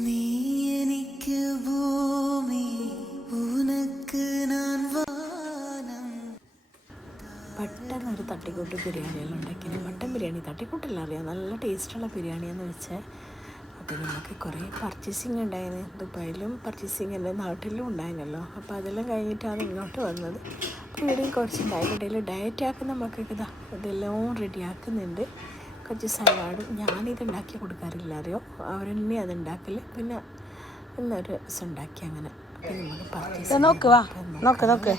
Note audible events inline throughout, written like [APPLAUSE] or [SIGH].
നീ എനിക്ക് ഭൂമി ഉനക്ക് ഞാൻ വാനം. പെട്ടെന്ന് ഒരു തട്ടിക്കൂട്ട് ബിരിയാണിയെല്ലാം ഉണ്ടാക്കിയത് മട്ടൻ ബിരിയാണി തട്ടിക്കൂട്ടല്ല അറിയാം. നല്ല ടേസ്റ്റുള്ള ബിരിയാണിയെന്ന് വെച്ചാൽ അപ്പോൾ നമുക്ക് കുറേ പർച്ചേസിങ് ഉണ്ടായിരുന്നു ദുബായിലും പർച്ചേസിങ് എന്റെ നാട്ടിലും ഉണ്ടായിരുന്നല്ലോ അപ്പോൾ അതെല്ലാം കഴിഞ്ഞിട്ടാണ് ഇങ്ങോട്ട് വന്നത്. അപ്പോൾ ഇവിടെയും കുറച്ച് ഇടയിൽ ഡയറ്റ് ആക്കുന്ന മക്കൾക്ക് ഇതാ ഇതെല്ലാം റെഡി കുറച്ച് സലാഡും ഞാനിത് ഉണ്ടാക്കി കൊടുക്കാറില്ല അറിയോ? അവരെന്നെ അത് ഉണ്ടാക്കൽ പിന്നെ ഇന്നൊരു ദിവസം ഉണ്ടാക്കി അങ്ങനെ. അപ്പോൾ നമുക്ക് പർച്ചേസ് നോക്ക് വാ. നോക്ക് നോക്ക്.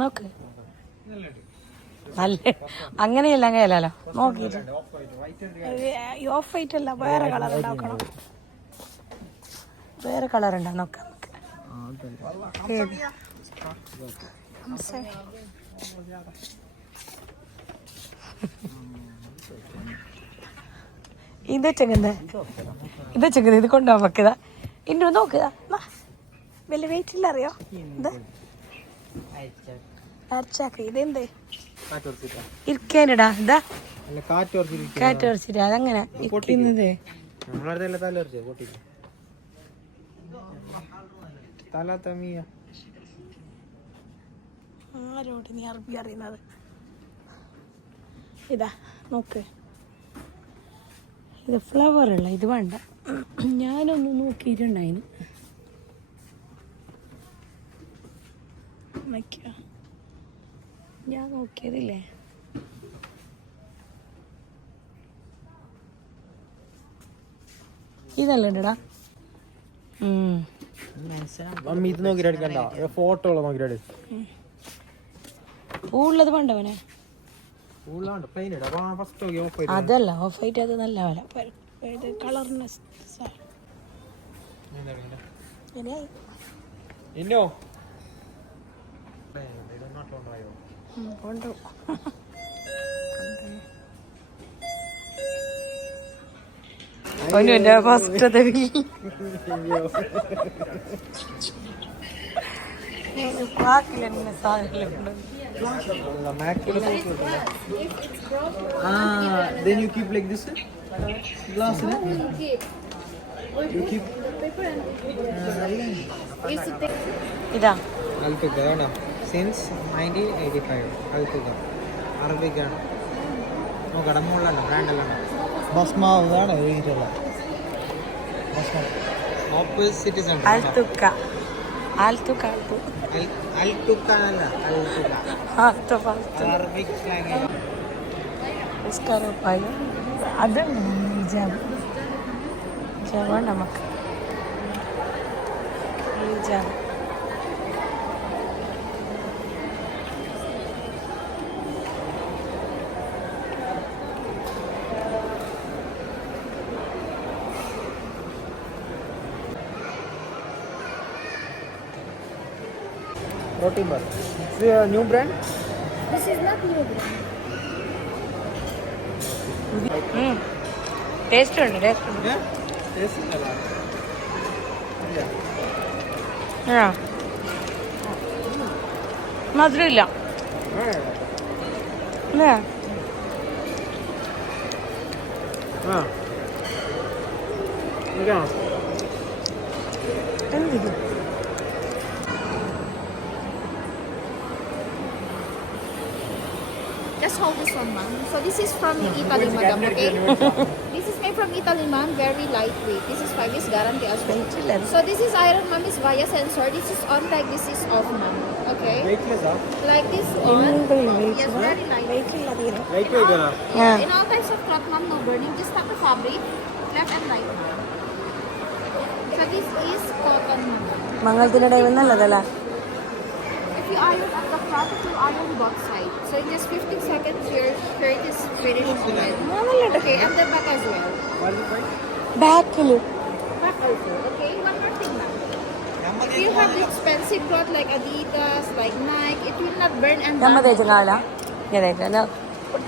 നോക്ക്. നല്ല അങ്ങനെയല്ല അങ്ങനെയല്ലോ നോക്കിയിട്ട് ഓഫ് വൈറ്റ് അല്ല വേറെ കളർ ഉണ്ടാക്കണം. വേറെ കളർ ഉണ്ടാ നോക്കാം നമുക്ക്. ഏത്? [LAUGHS] ഇത് ചെങ്ങന്ത് ഇത് ചെങ്ങന്ത് ഇത് കൊണ്ടുപോകാൻ വെക്കതാ ഇന്നു നോക്കുക വലിയ വെയിറ്റ് ഇല്ല അറിയോ? ഇത് അരച്ചാക്ക്. ഇതെന്ത്? ഇരിക്കാനിടാ. ഇതാ കാറ്റ് ഉറച്ചിട്ട്. അതങ്ങനെ ഇരിക്കുന്നത്. ആരോട് നീ അറബി അറിയുന്നത്? ഇതാ നോക്ക്. ഇത് ഫ്ലവർ ഉള്ള ഇത് വേണ്ട. ഞാനൊന്ന് നോക്കിയിട്ടുണ്ടായിന്. ഞാൻ നോക്കിയതില്ലേ? ഇതല്ലേ ഇടടാ ഫോട്ടോ ഉള്ളത് വേണ്ടവനെ അതല്ല ഓഫ് വൈറ്റ് അത് നല്ല വില. ഫസ്റ്റ് ഇത് കളറിന് ഫസ്റ്റത്തെ Ah, then you keep like this glass you keep. ഇതാ. അൽത്തുക വേണം സിൻസ് നയന്റീൻ എയ്റ്റി ഫൈവ് അൽത്തുക അറബിക്കാണ് നോക്കട മുകളിലുണ്ട് ബ്രാൻഡെല്ലാം ഭസ്മാവ് ഇതാണ് എഴുതിയിട്ടുള്ള ഓപ്പോസിറ്റ് സിറ്റിസൺ ആൽത്തുക്ക ആൽത്തുക്ക ആൽത്തു അൽത്തുക്ക അല്ല അൽത്തുക ആൽത്തു ആൽത്തു അറബിക് സ്ലാങ് ഇസ്കറുപ്പായി അതുണ്ട് ഹിജാബ് ഹിജാബ് നമുക്ക് ഹിജാബ് protein bar new brand taste ഉണ്ട് ടേസ്റ്റ് ഉണ്ട്. ആ മധുരമില്ല അല്ലേ? ആ. എന്തിത് just hold this one, ma'am. So this is from Italy, madam, okay? [LAUGHS] this is made from Italy, ma'am. Very lightweight. This is five years guarantee as well. So this is iron, ma'am. is via sensor. This is on like this is off, ma'am. Okay? Like this on. Oh, yes, very lightweight. In all, yeah. In all types of cloth, ma'am, no burning. Just tap the fabric, left and right, ma'am. So this is cotton, ma'am. ಮಂಗಳದಿನ ಡೈವನ್ನ ಅಲ್ಲದಲ್ಲ iron at the front, of will iron both sides. So in just 15 seconds, your shirt is finished already. Okay, and the back as well. ബാക്കിൽ Back also. Okay, one more thing, ma'am. If you have the expensive cloth like Adidas, like Nike, it will not burn and നമ്മ damage. തേച്ച കാല ഞാൻ തേച്ച ഞാൻ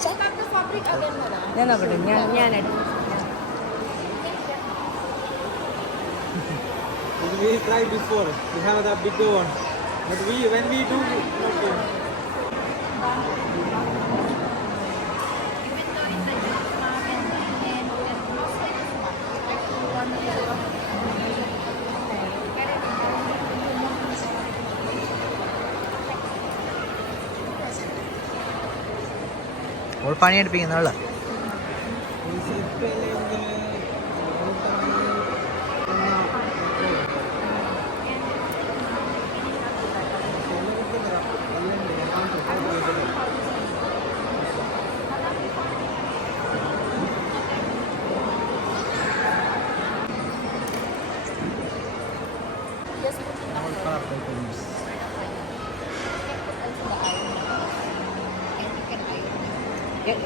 Check out the fabric again, madam. ഞാൻ നോക്കട്ടെ ഞാൻ ഞാൻ We tried before. We have that bigger one. But we, when we do, okay. All പണിയെടുപ്പിക്കുന്നുള്ള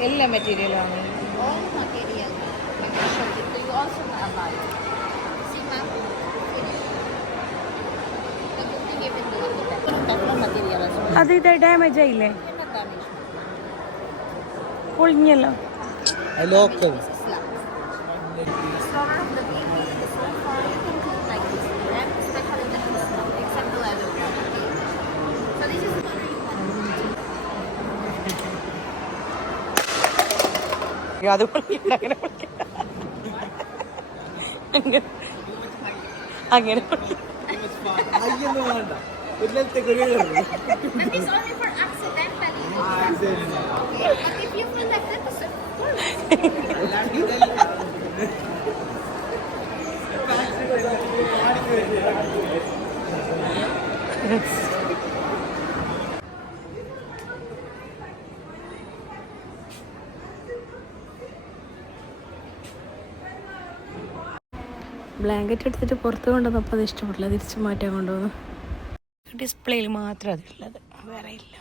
എല്ലാ മെറ്റീരിയലും അത് ഇത് ഡാമേജ് ആയില്ലേ? പൊളിഞ്ഞല്ലോ. ലോക്കൽ അത് അങ്ങനെ അങ്ങനെ അങ്ങനെ [LAUGHS] പൊളിക്കണ്ട. But it's only for accidentally. Okay. But if you feel like that, it's of course. Blanket എടുത്തിട്ട് പുറത്ത് കൊണ്ടുവന്നപ്പോൾ അത് ഇഷ്ടപ്പെട്ടില്ല. തിരിച്ച് മാറ്റാൻ കൊണ്ടുവന്നു. ഡിസ്പ്ലേയിൽ മാത്രം അതിലുള്ളത്. വേറെ ഇല്ല.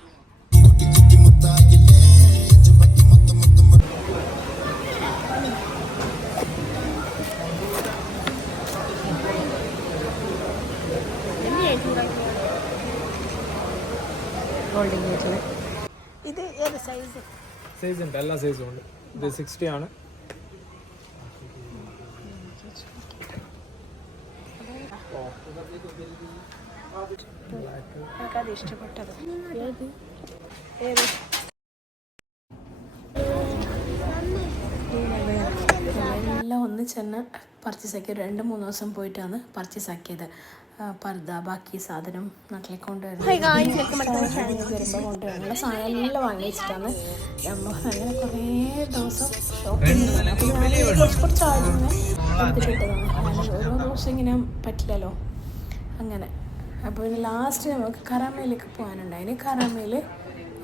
ഇത് ഏത് സൈസ് സൈസ് ഉണ്ട്. എല്ലാ സൈസും ഉണ്ട്. ഇത് സിക്സ്റ്റി ആണ്. ഇഷ്ടപ്പെട്ടത്. എല്ലാം ഒന്നിച്ച് തന്നെ പർച്ചേസ് ആക്കി രണ്ട് മൂന്ന് ദിവസം പോയിട്ടാണ് പർച്ചേസ് ആക്കിയത് പർദ പർദ്ദ ബാക്കി സാധനം നാട്ടിലേക്ക് കൊണ്ടുവരുന്നത്. വരുമ്പോൾ കൊണ്ടുവരുന്ന സാധനം എല്ലാം വാങ്ങിച്ചിട്ടാണ് നമ്മൾ അങ്ങനെ കുറേ ദിവസം ഷോപ്പിംഗ് കുറച്ച് കുറച്ച് എടുത്തിട്ടതാണ് ഓരോ ദിവസം ഇങ്ങനെ പറ്റില്ലല്ലോ. അങ്ങനെ. അപ്പോൾ ഇനി ലാസ്റ്റ് നമുക്ക് കറാമയിലേക്ക് ഇനി കറാമയിൽ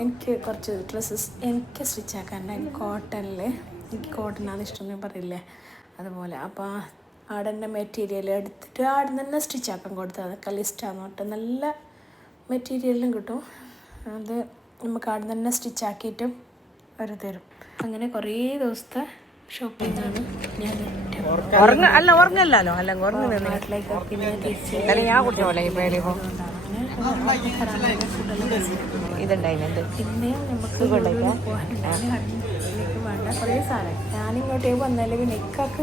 എനിക്ക് കുറച്ച് ഡ്രസ്സസ് എനിക്ക് സ്റ്റിച്ച് ആക്കാനുണ്ടായി കോട്ടണിൽ എനിക്ക് കോട്ടനാണ് ഇഷ്ടം ഞാൻ പറയില്ലേ? അതുപോലെ. അപ്പോൾ ആടെ തന്നെ മെറ്റീരിയൽ എടുത്തിട്ട് ആടെ തന്നെ സ്റ്റിച്ച് ആക്കാൻ കൊടുത്തത് അതൊക്കെ ലിസ്റ്റാന്ന് പറഞ്ഞിട്ട് നല്ല മെറ്റീരിയലും കിട്ടും. അത് നമുക്ക് ആടെ തന്നെ സ്റ്റിച്ച് ആക്കിയിട്ടും അവർ തരും. അങ്ങനെ കുറേ ദിവസത്തെ ഷോപ്പിംഗ് ആണ് ഞാൻ ഉറങ്ങ അല്ല ഉറങ്ങല്ലോ അല്ല ഉറങ്ങി അല്ല ഞാൻ കുടിച്ച പോലെ ഇപ്പൊ. ഇതുണ്ടായിരുന്നു പിന്നെ നമുക്ക് കുറേ സാധനം. ഞാനിങ്ങോട്ടേക്ക് വന്നാലും പിന്നെ ഇക്കാക്ക്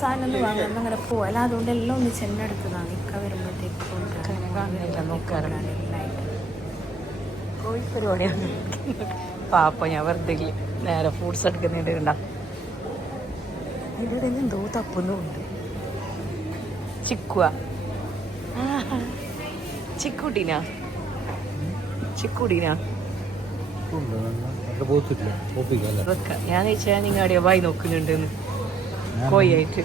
സാധനം ഒന്ന് വാങ്ങാൻ അങ്ങനെ പോകല അതുകൊണ്ട് എല്ലാം ഒന്ന് ചെന്ന എടുത്തതാണ്. ഇക്ക വരുമ്പോഴത്തേക്ക് കോഴി പരിപാടിയാണ് പാപ്പ ഞാൻ വെറുതെ നേരെ ഫ്രൂട്ട്സ് എടുക്കുന്നുണ്ട് കണ്ട. ഇതിവിടെ എന്തോ തപ്പുന്നുണ്ട്. ചിക്കുവ. ചിക്കുട്ടീനാ? ചിക്കുടീനാ ഞാൻ ചോദിച്ചാൽ നിങ്ങൾ അടിയ വായി നോക്കുന്നുണ്ട് കോയായിട്ട്.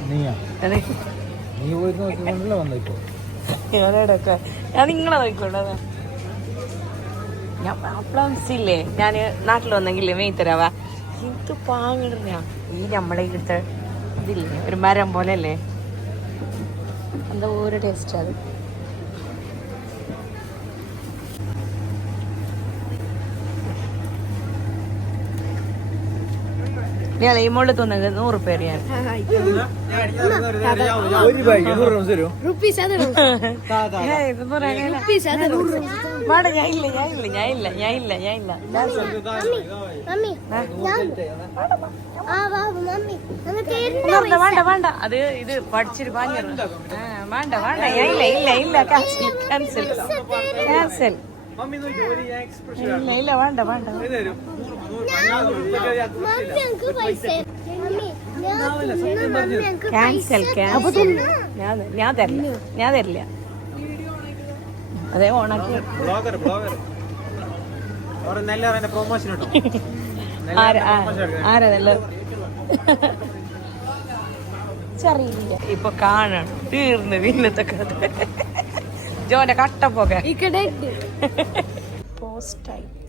ഞാൻ നിങ്ങളെ മാപ്പിളമില്ലേ ഞാൻ നാട്ടിൽ വന്നെങ്കിലേ മെയ് തരാവാ ഇത് പാങ്ങിടുന്ന ഈ നമ്മളെ ഇവിടുത്തെ ഇതില്ലേ? ഒരു മരം പോലെ അല്ലേ എന്താ ഓരോ ടേസ്റ്റ് അത് ഞാൻ ഈ മുകളിൽ തോന്നുന്നത് നൂറ് പേര് ഞാൻ ഒരു ബാഗ് നൂറ് റംസ് തരുമോ Rupees, I don't know. [LAUGHS] ഏയ്, ഇതൊന്നും പറയാനില്ല. Rupees, I don't know. വേണ്ട ഞാൻ ഇല്ല ഞാൻ ഇല്ല ഞാൻ ഇല്ല ഞാൻ ഇല്ല ഞാൻ ഇല്ല. വേണ്ട വേണ്ട. അത് ഇത് പഠിച്ചിട്ട് പാഞ്ഞു വേണ്ട വേണ്ട. ഞാൻ ഇല്ല ഇല്ല ഇല്ല ക്യാൻസൽ ക്യാൻസൽ ക്യാൻസൽ ഇല്ല ഇല്ല വേണ്ട വേണ്ട ക്യാൻസൽ ക്യാൻസൽ ഞാൻ ഞാൻ തരില്ല. ഞാൻ തരില്ല. അതെ ഓണാക്കി. ആരാതല്ലോ ചെറിയില്ല ഇപ്പൊ കാണണം. തീർന്നു വീട്ടിലത്തെ ജോന്റെ കട്ടപ്പൊക്കെ പോസ്റ്റ് ആയിട്ട്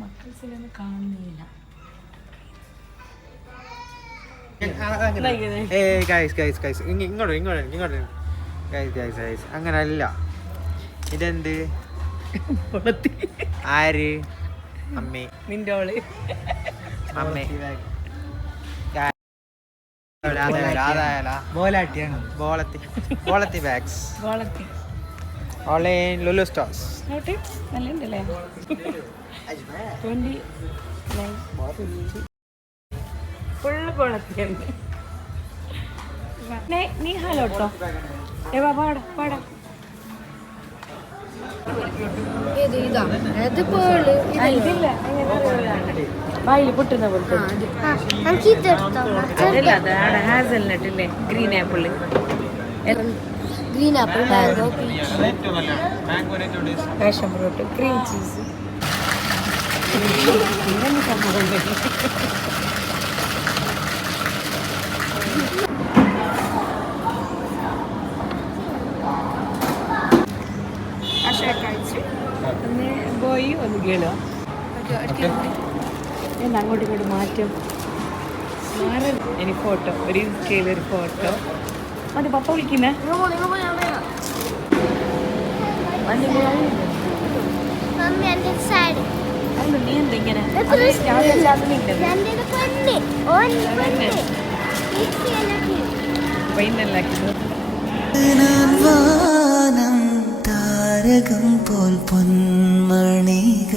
മക്കൾസിലൊന്നും കാണുന്നില്ല. ഏയ് ഗൈസ് ഗൈസ് ഗൈസ് ഇങ്ങോട്ട് ഇങ്ങോട്ട് ഇങ്ങോട്ട്. ഗൈസ് ഗൈസ് ഗൈസ് അങ്ങനല്ല. ഇതെന്ത്? ആര്? അമ്മേ. നിന്റെ ഓൾ അമ്മേ. ബോലാട്ടിയാണ്. ബോളത്തി. ബോളത്തി ബാഗ്സ് വളർത്തി ഓൺലൈൻ ലുലു സ്റ്റോർസ് നല്ല ഉണ്ടല്ലേ നീ ഹലോ കേട്ടോ പാടാ പാടാ ഇതില്ല green green apple mango passion fruit green cheese പോയി ഒന്ന് കേളോ ഞാൻ അങ്ങോട്ടും ഇങ്ങോട്ട് മാറ്റും. എനിക്ക് ഫോട്ടോ ഒരു ഇൻസ്റ്റയിൽ ഫോട്ടോ മറ്റേ പപ്പ വിളിക്കുന്നേ? മമ്മി എന്റെ സാരി. അല്ല നീ എന്താ ഇങ്ങനെ എത്ര പോൽ നന്ദിത